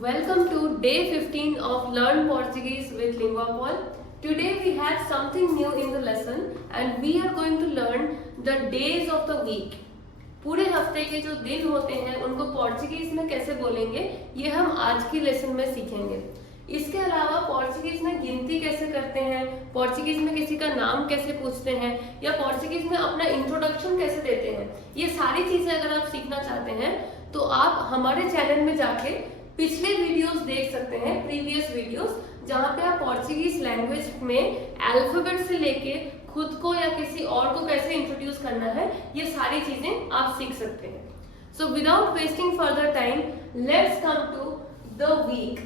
Welcome to day 15 of Learn Portuguese with Linguapol. Today we have something new in the lesson and we are going to learn the days of the week. पूरे हफ्ते के जो दिन होते हैं उनको Portuguese में कैसे बोलेंगे ये हम आज की लेसन में सीखेंगे। इसके अलावा पोर्चुगीज में गिनती कैसे करते हैं, पोर्चुगीज में किसी का नाम कैसे पूछते हैं या पोर्चुगीज में अपना इंट्रोडक्शन कैसे देते हैं, ये सारी चीजें अगर आप सीखना चाहते हैं तो आप हमारे चैनल में जाके पिछले वीडियोस देख सकते हैं, प्रीवियस वीडियोस, जहाँ पे आप पोर्चुगीज लैंग्वेज में अल्फाबेट से लेके खुद को या किसी और को कैसे इंट्रोड्यूस करना है ये सारी चीजें आप सीख सकते हैं। So without wasting further time let's come to the week,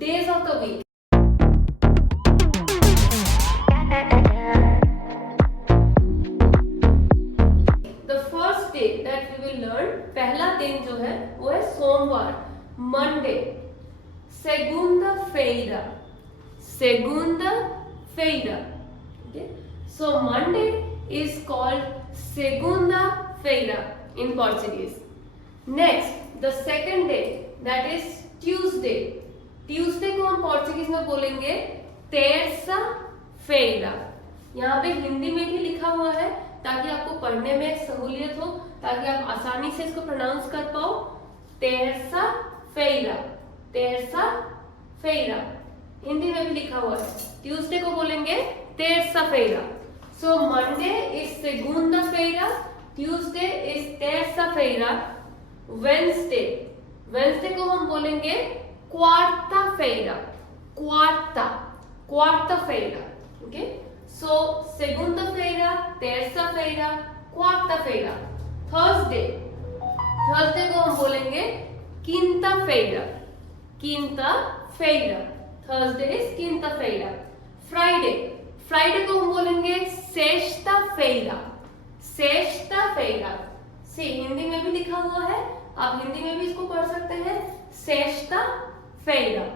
days of the week. The first day that we will learn, पहला दिन जो है वो है सोमवार, Monday, segunda-feira, segunda-feira. Okay, so Monday is called segunda-feira in Portuguese. Next, the second day, that is Tuesday. Tuesday को हम Portuguese में बोलेंगे terça-feira. यहाँ पे हिंदी में भी लिखा हुआ है ताकि आपको पढ़ने में सहूलियत हो, ताकि आप आसानी से इसको प्रोनाउंस कर पाओ। terça-feira, terça-feira, हिंदी में भी लिखा हुआ है। ट्यूसडे को बोलेंगे terça-feira. So Monday is segunda-feira, Tuesday is terça-feira, Wednesday, Wednesday को हम बोलेंगे quarta-feira, quarta, quarta-feira. Okay, so segunda-feira, terça-feira, quarta-feira. Thursday, Thursday को हम बोलेंगे quinta-feira, quinta-feira, Thursday is quinta-feira. Friday, Friday को हम बोलेंगे sexta-feira, sexta-feira. सी हिंदी में भी लिखा हुआ है, आप हिंदी में भी इसको पढ़ सकते हैं, sexta-feira.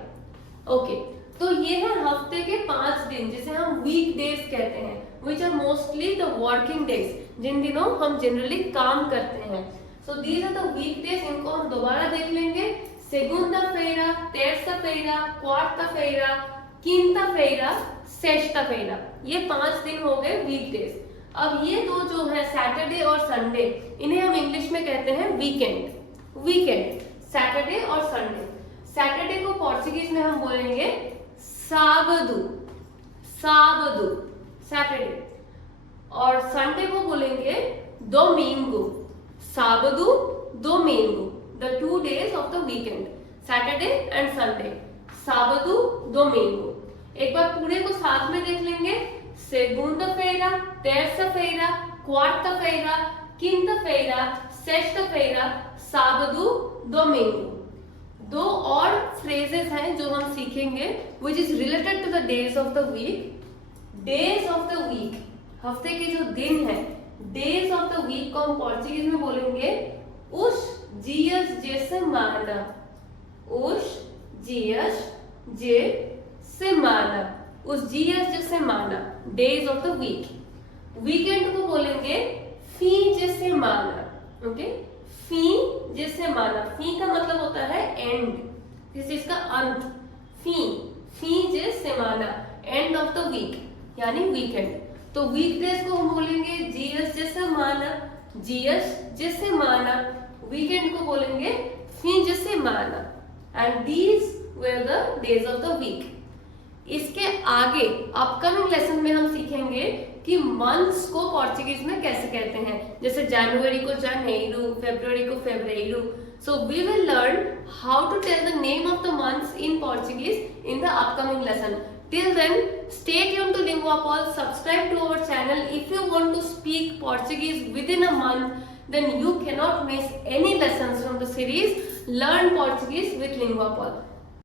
ओके, तो ये है हफ्ते के 5 दिन जिसे हम वीक डेज कहते हैं, which are mostly the working days, जिन दिनों हम जनरली काम करते हैं। So these are the weekdays, इनको हम दोबारा देख लेंगे। segunda-feira, terça-feira, quarta-feira, quinta-feira, sexta-feira, ये 5 दिन हो गए वीकडेज। अब ये दो जो है सैटरडे और संडे, इन्हें हम इंग्लिश में कहते हैं वीकेंड। वीकेंड, सैटरडे और संडे। सैटरडे को पोर्चुगीज में हम बोलेंगे sábado, sábado, सैटरडे, और संडे को बोलेंगे domingo, sábado, domingo, the 2 days of the weekend, Saturday and Sunday, sábado, domingo. एक बार पूरे को साथ में देख लेंगे, segunda-feira, terça-feira, quarta-feira, quinta-feira, sexta-feira, sábado, domingo. दो और phrases हैं जो हम सीखेंगे, which is related to the days of the week. Days of the week, हफ्ते के जो दिन हैं, डेज ऑफ द वीक को हम पोर्चुगीज में बोलेंगे os dias de semana, os dias de semana, os dias de semana, days of the week. Weekend को बोलेंगे fim de semana. Okay, fim de semana, fim का मतलब होता है एंड, किसी चीज का अंत। fim de semana, end of the week यानी वीकेंड। तो वीकडेज को हम बोलेंगे dias de semana, dias de semana, weekend को बोलेंगे fim de semana, and these were the days of the week. इसके आगे अपकमिंग लेसन में हम सीखेंगे कि मंथ्स को पोर्चुगीज में कैसे कहते हैं, जैसे जनवरी को janeiro, फरवरी को fevereiro. So we will learn how to tell the name of the months in Portuguese in the upcoming lesson. Till then, stay tuned to Linguapol, subscribe to our channel. If you want to speak Portuguese within a month, then you cannot miss any lessons from the series Learn Portuguese with Linguapol.